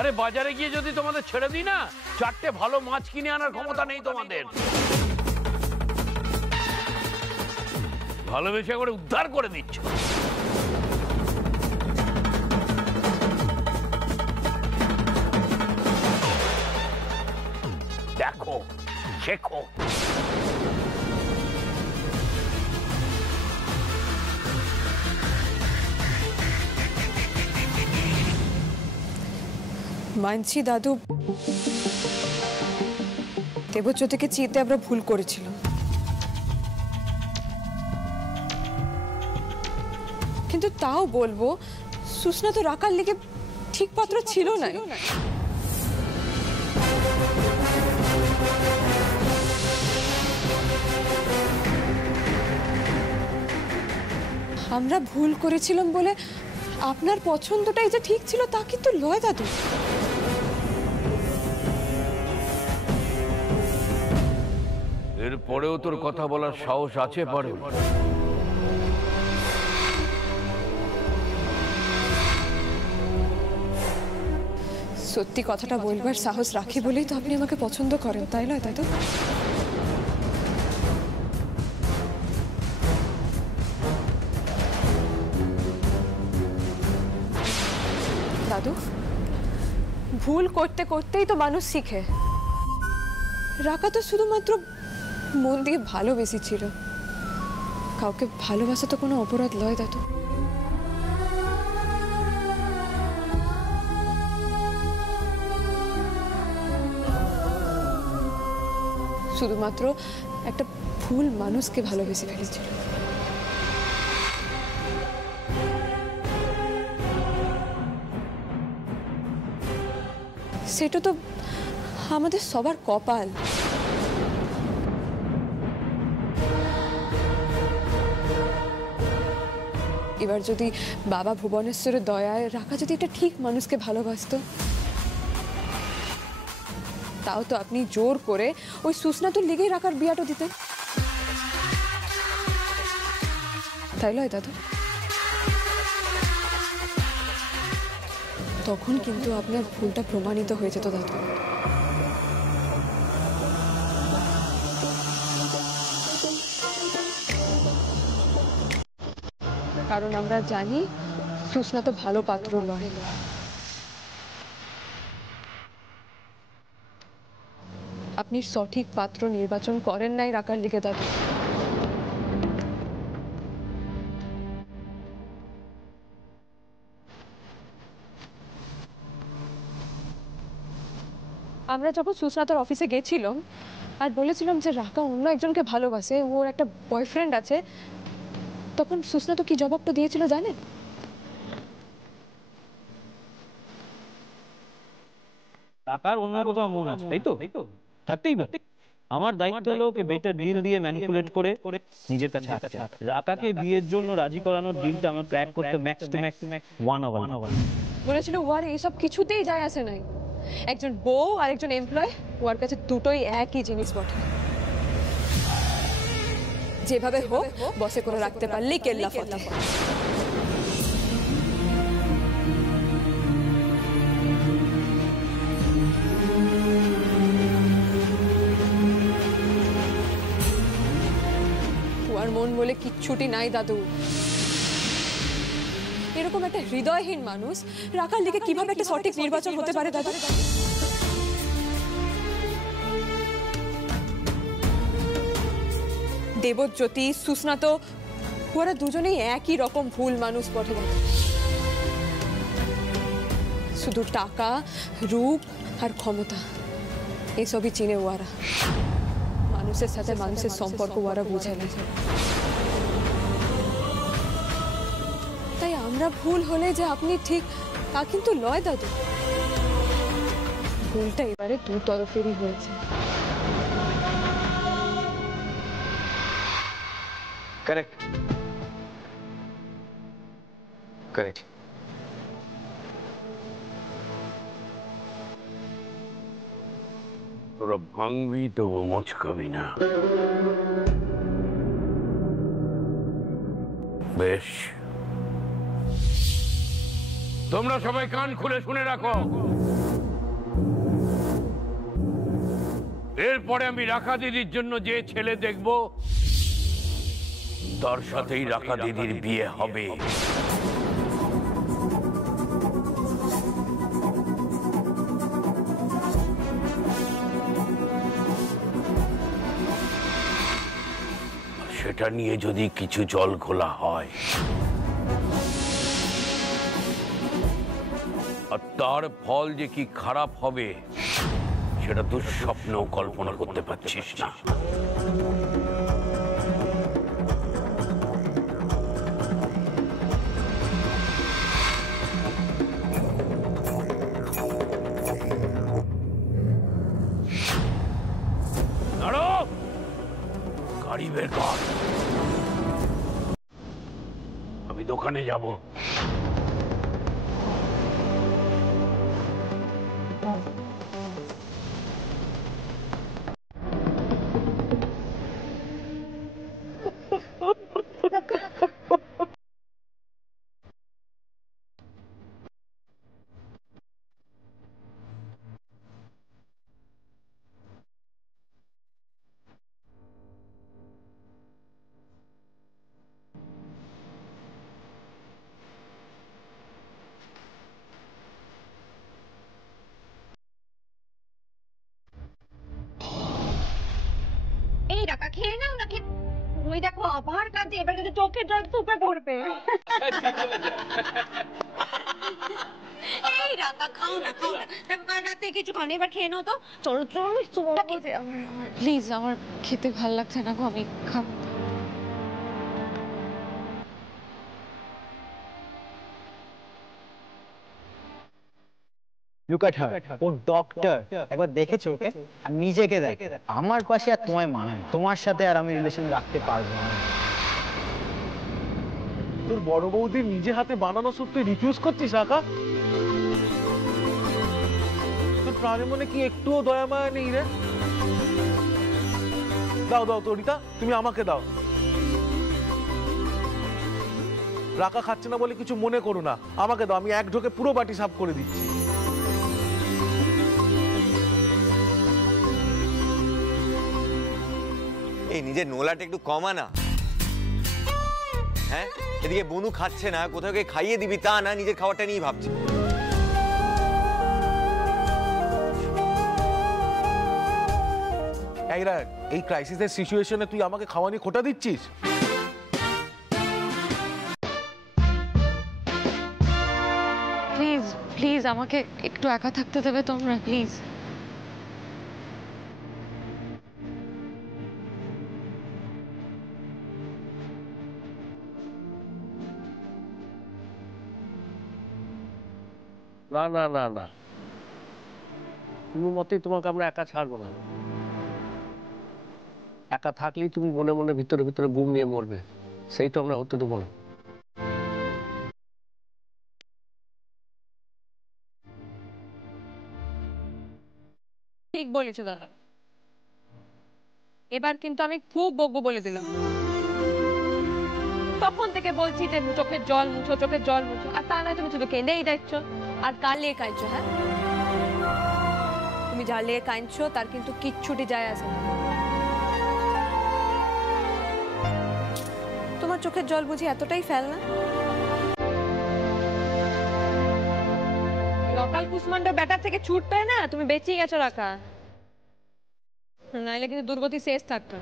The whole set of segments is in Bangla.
আরে বাজারে গিয়ে যদি তোমাদের ছেড়ে দিই না, 4টে ভালো মাছ কিনে আনার ক্ষমতা নেই তোমাদের। ভালোবেসে করে উদ্ধার করে দিচ্ছ। দেখো, শেখো। মানছি দাদু, দেবজ্যোতিকে চিনতে আমরা ভুল করেছিলাম, কিন্তু তাও বলবো সুস্না তো রাখার লিগে ঠিক পাত্র ছিল না। আমরা ভুল করেছিলাম বলে আপনার পছন্দটাই যে ঠিক ছিল তা কিন্তু লয় দাদু। এরপরেও তোর কথা বলার সাহস আছে? পারে সত্যি কথাটা বলবার সাহস রাখি বলেই তো আপনি আমাকে পছন্দ করেন, তাই নয় দাদু? দাদু, ভুল করতে করতেই তো মানুষ শিখে। রাকা তো শুধুমাত্র মন দিয়ে ভালোবেসেছিল, কাউকে ভালোবাসা তো কোনো অপরাধ লয় দাদু। শুধুমাত্র একটা ভুল মানুষকে ভালোবেসে ফেলেছিল। সেটা তো আমাদের সবার কপাল। এবার যদি বাবা ভুবনেশ্বরের দয়ায় রাকা যদি একটা ঠিক মানুষকে ভালোবাসতো, তাও তো আপনি জোর করে ওই সুস্না তো লিগেই রাকার বিয়াটা দিতেন, তাই লয় দাদু? তখন কিন্তু আপনার ভুলটা প্রমাণিত হয়ে যেত দাদু। কারণ আমরা জানি সুস্না তো ভালো পাত্র নয়। আপনি সঠিক পাত্র নির্বাচন করেন নাই রাকার লিগে দাদু। আমরা যখন সুস্নাতার অফিসে গেছিলাম আর বলেছিলাম যে রাকা অন্য একজনকে ভালোবাসে, ওর একটা বয়ফ্রেন্ড আছে, তখন সুস্না তো কি জবাবটা দিয়েছিল জানেন? টাকার অন্য কোথাও মন আছে, তাই তো? থাকতেই পারে। আমার দায়িত্ব হলো ওকে বেটার ডিল দিয়ে ম্যানিপুলেট করে নিজের কাছে আনতে। রাকাকে বিয়ের জন্য রাজি করানোর ডিলটা আমরা ক্র্যাক করতে ম্যাক্স টু ম্যাক্স 1 আওয়ার বলেছিল ওর এইসব কিছুতেই যায় আসে নাই। একজন বউ আর একজন এমপ্লয়, ওর কাছে দুটোই একই জিনিস বটে। যেভাবে হোক বসে করে রাখতে পারলেই কেল্লা ফতে। ওর মন বলে কিচ্ছুটি নাই দাদু। এরকম একটা হৃদয়হীন মানুষ রাখার লিগে কিভাবে একটা সঠিক নির্বাচন হতে পারে দাদু? দেবজ্যোতি, সুস্না তো ওরা দুজনেই একই রকম ভুল মানুষ বটে দাদু। শুধু টাকা, রূপ আর ক্ষমতা এসবই চিনে ওরা। মানুষের সাথে মানুষের সম্পর্ক ওরা বুঝে না। তাই আমরা ভুল হলে যে আপনি ঠিক তা কিন্তু লয় দাদু। ভুলটা এবারে দু তরফেরই হয়েছে। Correct correct. তোরা ভাঙবি তো মচকাবি না। বেশ, তোমরা সবাই কান খুলে শুনে রাখো। এরপরে আমি রাখা দিদির জন্য যে ছেলে দেখব তার সাথেই রাখা দিদির বিয়ে হবে। সেটা নিয়ে যদি কিছু জল ঘোলা হয় আর তার ফল যে কি খারাপ হবে সেটা তো স্বপ্নেও কল্পনা করতে পারছিস না। গাড়ি বের কর, আমি দোকানে যাব। এই টাকা খেয়ে নাও নাকি? ওই দেখো আবার কাঁদছে, এবার কিন্তু চোখে জল সুপে পড়বে। এই রাকা খাও না, খাও না, দেখো কাল রাতে কিছু খানি, এবার খেয়ে নাও তো। চলো চলো, প্লিজ, আমার খেতে ভাল লাগছে না গো, আমি খাবো। লুক এট হার, ও ডক্টর। একবার দেখেছো ওকে? আর নিজেকে দেখ। আমার পাশে আর তোমায় মানায়, তোমার সাথে আর আমি রিলেশন রাখতে পারবো না। তোর বড় বৌদি নিজে হাতে বানানো স্যুপ তুই রিফিউজ করছিস রাকা? তোর প্রাণে মনে কি একটুও দয়া মায়া নেই রে? দাও দাও তরিতা, তুমি আমাকে দাও। রাকা খাচ্ছে না বলে কিছু মনে করো না, আমাকে দাও, আমি এক ঢোকে পুরো বাটি সাফ করে দিচ্ছি। এই নিজের নোলাটা একটু কমা না। হ্যাঁ, এদিকে বনু খাচ্ছে না, কোথাও গিয়ে খাইয়ে দিবি তা না, নিজের খাবারটা নিয়ে ভাবছি। এই ক্রাইসিসের সিচুয়েশনে তুই আমাকে খাওয়া নিয়ে খোটা দিচ্ছিস? প্লিজ প্লিজ, আমাকে একটু একা থাকতে দেবে তোমরা, প্লিজ। না না না না, কোনো মতেই তোমাকে আমরা একা ছাড়বো না। একা থাকলেই তুমি মনে মনে ভিতরে ভিতরে ঘুম নিয়ে মরবে, সেই তো আমরা হতে দেবো না। ঠিক বলেছো দাদা, এবার কিন্তু আমি খুব বকবো বলে দিলাম। তখন থেকে বলছি যে চোখের জল মুছো, চোখের জল মুছো, আর তা নয় তুমি শুধু কেঁদেই দেখছো আর কালিয়ে কাঁদছো। হ্যাঁ, তুমি জ্বালিয়ে কাঁদছো, তার কিন্তু কিচ্ছুটি যায় আসে না। তোমার চোখের জল বুঝি এতটাই ফেল না? লোকাল কুসমান্ডার ব্যাটার থেকে ছুট পেয়ে না তুমি বেঁচেই গেছো রাখা, নাইলে কিন্তু দুর্গতি শেষ থাকতো।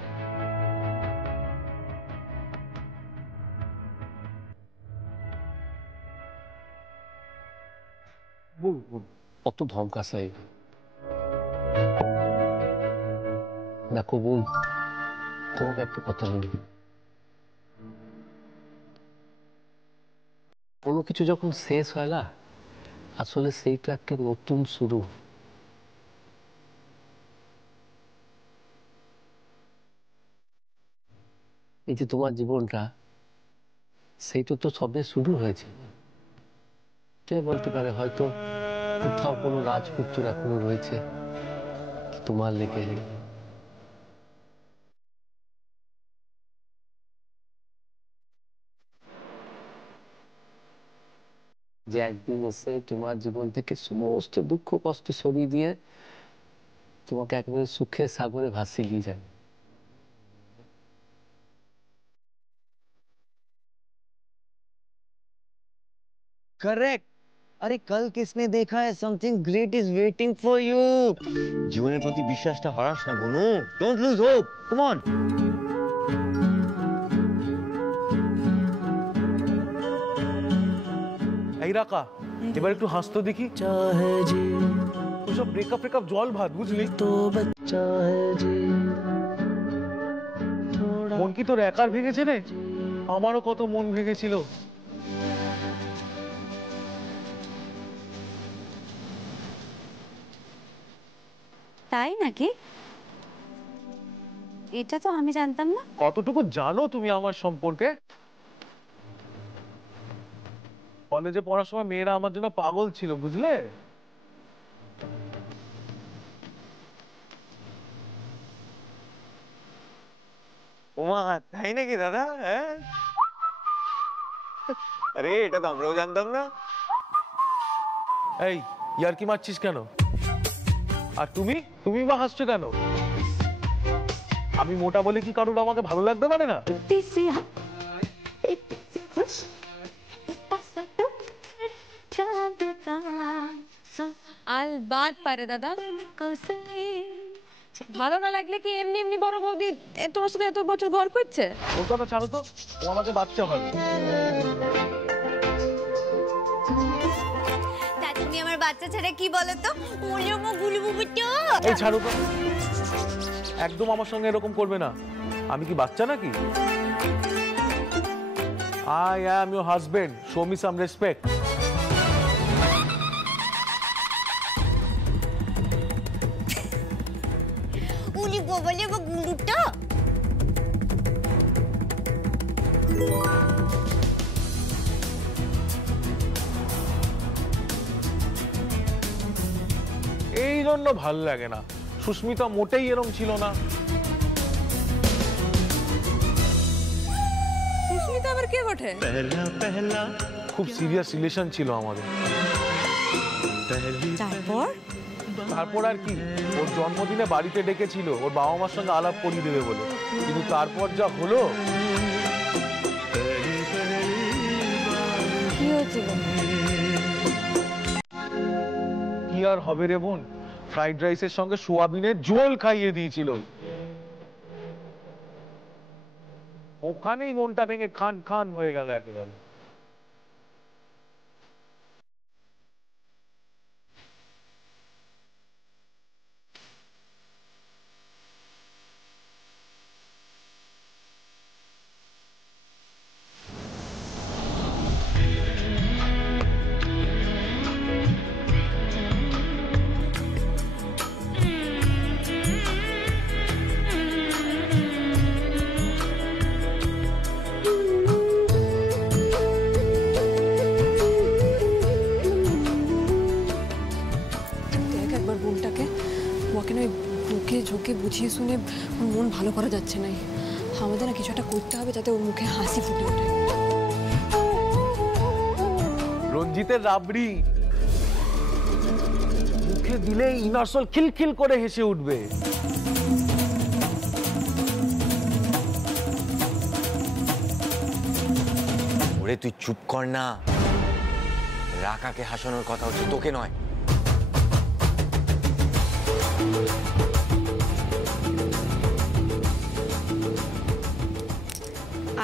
কত ধমকাছে দেখো বোন, তোমাকে একটা কথা বলি, কোনো কিছু যখন শেষ হয় না, আসলে সেইটা একটা নতুন শুরু। এই যে তোমার জীবনটা, সেইটা তো সবে শুরু হয়েছে। কে বলতে পারে, হয়তো কোথাও কোনো রাজপুত্র এখনো রয়েছে তোমার লেগে। যে একদিন এসে তোমার জীবন থেকে সমস্ত দুঃখ কষ্ট সরিয়ে দিয়ে তোমাকে একেবারে সুখের সাগরে ভাসিয়ে দিয়ে যাবে। करेक्ट। अरे कल किसने देखा है something great is waiting for you. জীবনের প্রতি বিশ্বাসটা হারাস না বনু। Don't lose hope, come on. এই রাকা, এবার একটু হাসতো দেখি। ওসব ব্রেকআপ ব্রেকআপ জল ভাত, বুঝলি তো। মন কি তোর একার ভেঙেছে রে? আমারও কত মন ভেঙেছিল। তাই নাকি? এটা তো আমি জানতাম না। কতটুকু জানো তুমি আমার সম্পর্কে? কলেজে পড়ার সময় মেয়েরা আমার জন্য পাগল ছিল, বুঝলে। ওমা, তাই নাকি দাদা? হ্যাঁ, আরে এটা তো আমরাও জানতাম না। এই ইয়ার্কি মারছিস কেন? আর তুমি তুমি বা হাসছো কেন? আমি মোটা বলে কি কারোর আমাকে ভালো লাগতে পারে না? আলবাত পারে দাদা। ভালো না লাগলে কি এমনি এমনি বড় বৌদি তোমার সাথে এত বছর ঘর করছে? ওর কথা ছাড়ো তো, ও আমাকে বাচ্চা হবে। তা তুমি আমার বাচ্চা ছেড়ে কি বলো তো? ওলে মো গুলু বুবুটো। এই ছাড়ো তো, একদম আমার সঙ্গে এরকম করবে না। আমি কি বাচ্চা নাকি? I am your husband. Show me some respect. উনি বলে মো গুলুটো। এই জন্য ভাল লাগে না। সুস্মিতা মোটেই এরকম ছিল না। সুস্মিতা আবার কে বটে? খুব সিরিয়াস রিলেশন ছিল আমাদের। তারপর? তারপর আর কি, ওর জন্মদিনে বাড়িতে ডেকেছিল ওর বাবা মার সঙ্গে আলাপ করিয়ে দেবে বলে, কিন্তু তারপর যা হলো। কি হয়েছিল? কি আর হবে রে বোন, ফ্রাইড রাইসের সঙ্গে সোয়াবিনের ঝোল খাইয়ে দিয়েছিল। ওখানেই মনটা ভেঙে খান খান হয়ে গেল একেবারে। দেখ একবার বোনটাকে, ওকে না বুকে ঝোঁকে বুঝিয়ে শুনে ওর মন ভালো করা যাচ্ছে না। আমাদের না কিছু একটা করতে হবে যাতে ওর মুখে হাসি ফুটে ওঠে। রঞ্জিতের রাবড়ি মুখে দিলেই ইনারসল খিলখিল করে হেসে উঠবে। ওরে তুই চুপ কর না। রাকাকে হাসানোর কথা হচ্ছে, তোকে নয়।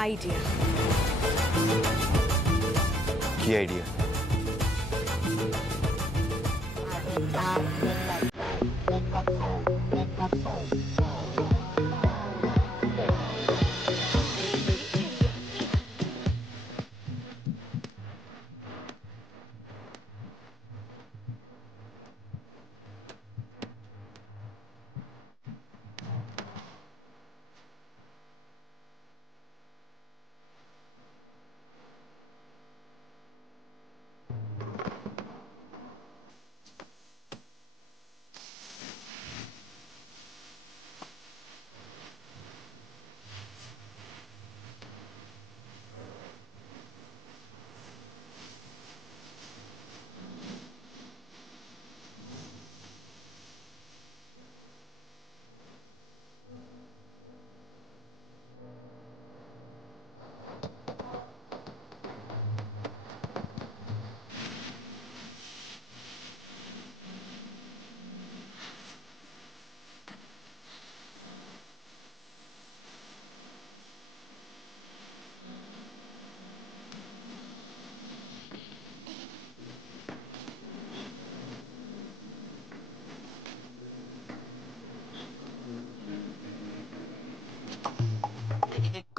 আইডিয়া। কি আইডিয়া?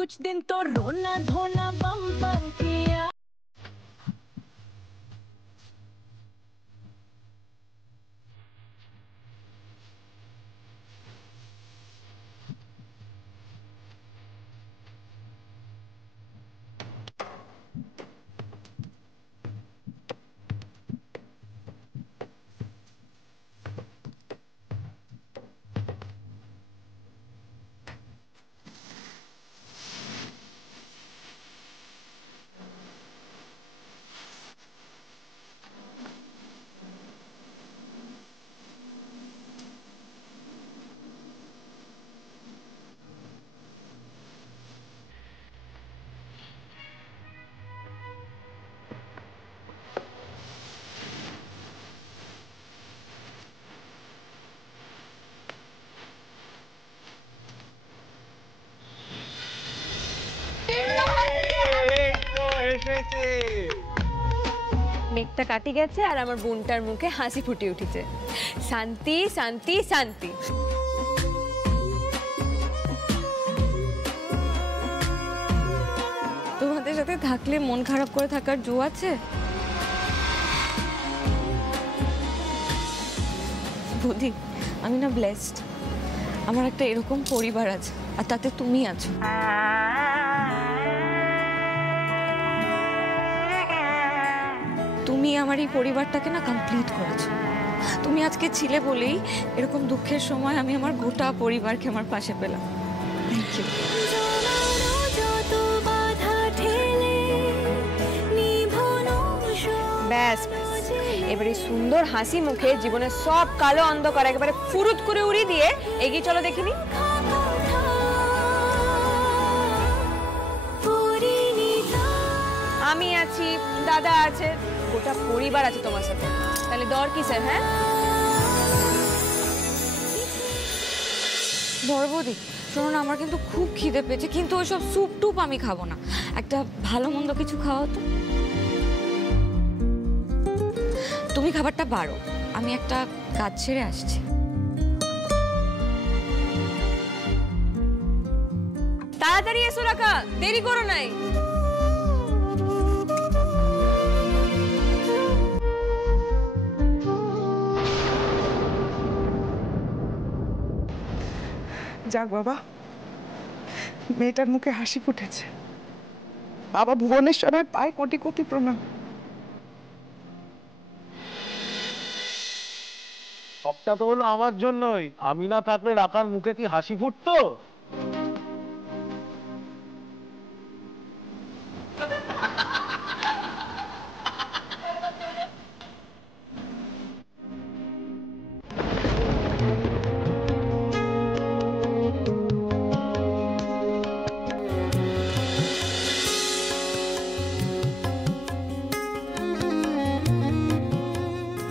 कुछ दिन तो रोना धोना बम बम किया। মেঘটা কাটি গেছে আর আমার বোনটার মুখে হাসি ফুটে উঠেছে। শান্তি শান্তি শান্তি। তোমাদের সাথে থাকলে মন খারাপ করে থাকার জো আছে? বৌদি, আমি না ব্লেসড। আমার একটা এরকম পরিবার আছে, আর তাতে তুমি আছো। তুমি আমার এই পরিবারটাকে না কমপ্লিট করেছো। তুমি আজকে ছিলে বলেই এরকম দুঃখের সময় আমি আমার গোটা পরিবারকে আমার পাশে পেলাম। Thank you. ব্যাস এবারে সুন্দর হাসি মুখে জীবনের সব কালো অন্ধকার একেবারে ফুরুত করে উড়িয়ে দিয়ে এগিয়ে চলো দেখিনি। আমি আছি, দাদা আছে, গোটা পরিবার আছে তোমার সাথে, তাহলে ডর কি স্যার? হ্যাঁ বড় বৌদি, শোনো না, আমার কিন্তু খুব খিদে পেয়েছে, কিন্তু ওইসব স্যুপ টুপ আমি খাবো না। একটা ভালো মন্দ কিছু খাওয়াও তো। তুমি খাবারটা বাড়ো, আমি একটা কাজ ছেড়ে আসছি। তাড়াতাড়ি এসো রাকা, দেরি করো নাই। যাক বাবা, মেয়েটার মুখে হাসি ফুটেছে। বাবা ভুবনেশ্বরের পায়ে কোটি কোটি প্রণাম। সবটা তো হলো আমার জন্যই। আমি না থাকলে রাখার মুখে কি হাসি ফুটতো?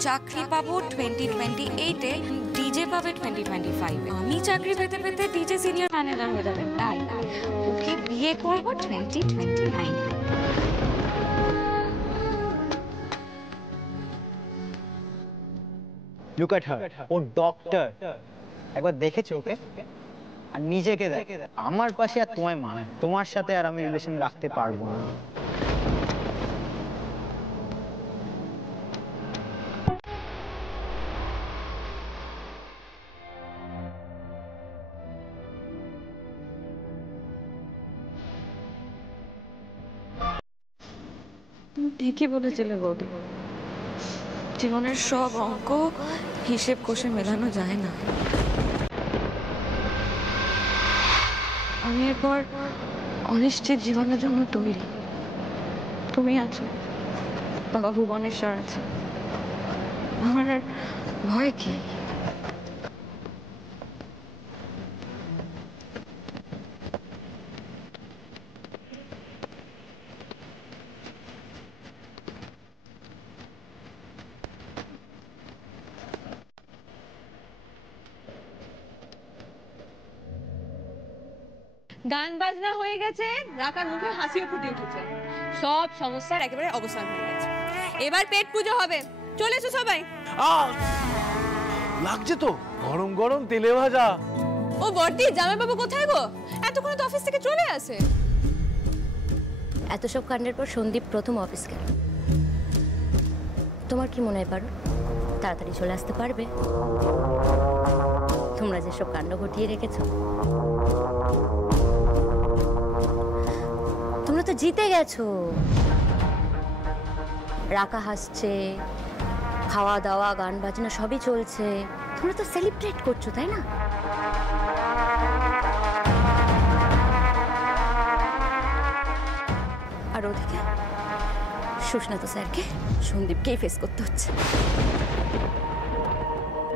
চাকরি পাবো 2028-এ, ডিজে পাবে 2025-এ। আমি চাকরি পেতে পেতে ডিজে সিনিয়র ম্যানেজার হয়ে যাবে, তাই ওকে বিয়ে করবো 2029। লুক এট হার, ও ডক্টর। একবার দেখেছো ওকে? আর নিজেকে দেখ। আমার পাশে আর তোমায় মানে, তোমার সাথে আর আমি রিলেশন রাখতে পারবো না। ঠিকই বলেছিলে বৌদি, জীবনের সব অঙ্ক হিসেব কষে মেলানো যায় না। আমি এরপর অনিশ্চিত জীবনের জন্য তৈরি। তুমি আছো, বাবা ভুবনেশ্বর আছে, আমার আর ভয় কি? গান বাজনা হয়ে গেছে, রাকার মুখে হাসিও ফুটে উঠেছে, সব সমস্যার একেবারে অবসান হয়ে গেছে। এবার পেট পুজো হবে, চলে এসো সবাই। লাগছে তো গরম গরম তেলে ভাজা। ও বর্দি, জামাইবাবু কোথায় গো? এতক্ষণ তো অফিস থেকে চলে আসে। এত সব কাণ্ডের পর সন্দীপ প্রথম অফিস গেল। তোমার কি মনে হয় পারো তাড়াতাড়ি চলে আসতে পারবে? তোমরা যেসব কাণ্ড ঘটিয়ে রেখেছো। তোমরা তো জিতে গেছো। রাকা হাসছে, খাওয়া দাওয়া গান বাজনা সবই চলছে, তোমরা তো সেলিব্রেট করছো, তাই না? আর ওদিকে সুস্নাত স্যারকে সন্দীপকেই ফেস করতে হচ্ছে।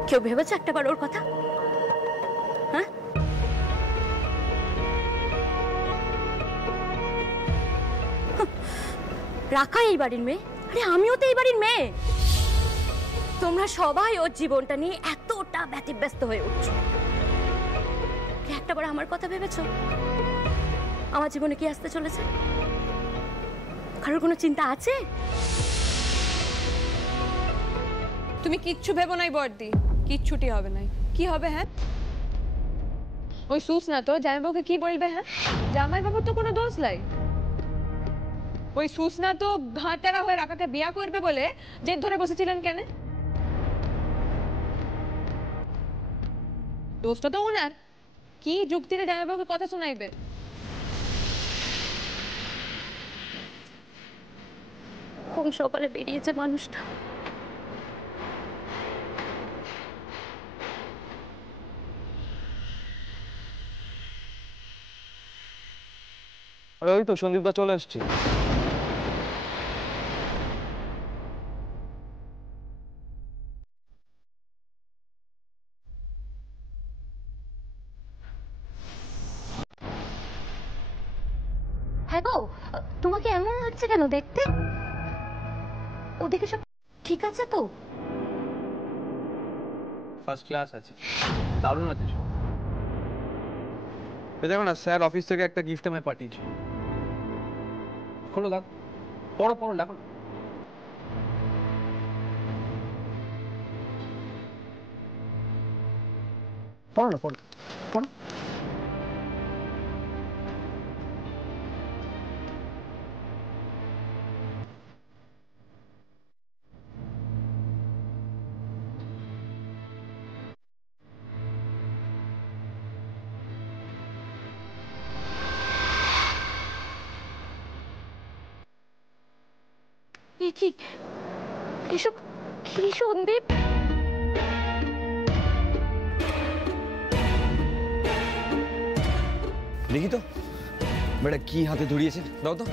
কেউ ভেবেছে একটাবার ওর কথা? হ্যাঁ, রাকা এই বাড়ির মেয়ে, আরে আমিও তো এই বাড়ির মেয়ে। তোমরা সবাই ওর জীবনটা নিয়ে এতটা ব্যতিব্যস্ত হয়ে উঠছো। একটাবার আমার কথা ভেবেছো? আমার জীবনে কি আসতে চলেছে? কারোর কোনো চিন্তা আছে? তুমি কিচ্ছু ভেবো নাই বর্দি, কিচ্ছুটি হবে নাই। কি হবে? হ্যাঁ, ওই সুস্নাত জামাইবাবুকে কি বলবে? হ্যাঁ, জামাইবাবুর তো কোনো দোষ নাই। ওই সুস্নাত ভাঁটারা হয়ে রাকাকে বিয়া করবে বলে জেদ ধরে বসেছিলেন কেন? দোষটা তো ওনার। কি যুক্তিতে জামাইবাবুকে কথা শোনাইবে? কোন সকালে বেরিয়েছে মানুষটা। ওই তো সন্দীপদা চলে আসছি। হ্যাঁ গো, তোমাকে এমন হচ্ছে কেন দেখতে? ওদিকে সব ঠিক আছে তো? ফার্স্ট ক্লাস আছে, দারুণ আছে। দেখো না, স্যার অফিস থেকে একটা গিফট আমায় পাঠিয়েছে। খোলো, দেখো, পড়ো পড়ো, দেখো। পড়ো না, পড়ো পড়ো। কি এসব কি সন্দীপ? দেখি তো বেটা কি হাতে ধরিয়েছে, দাও তো।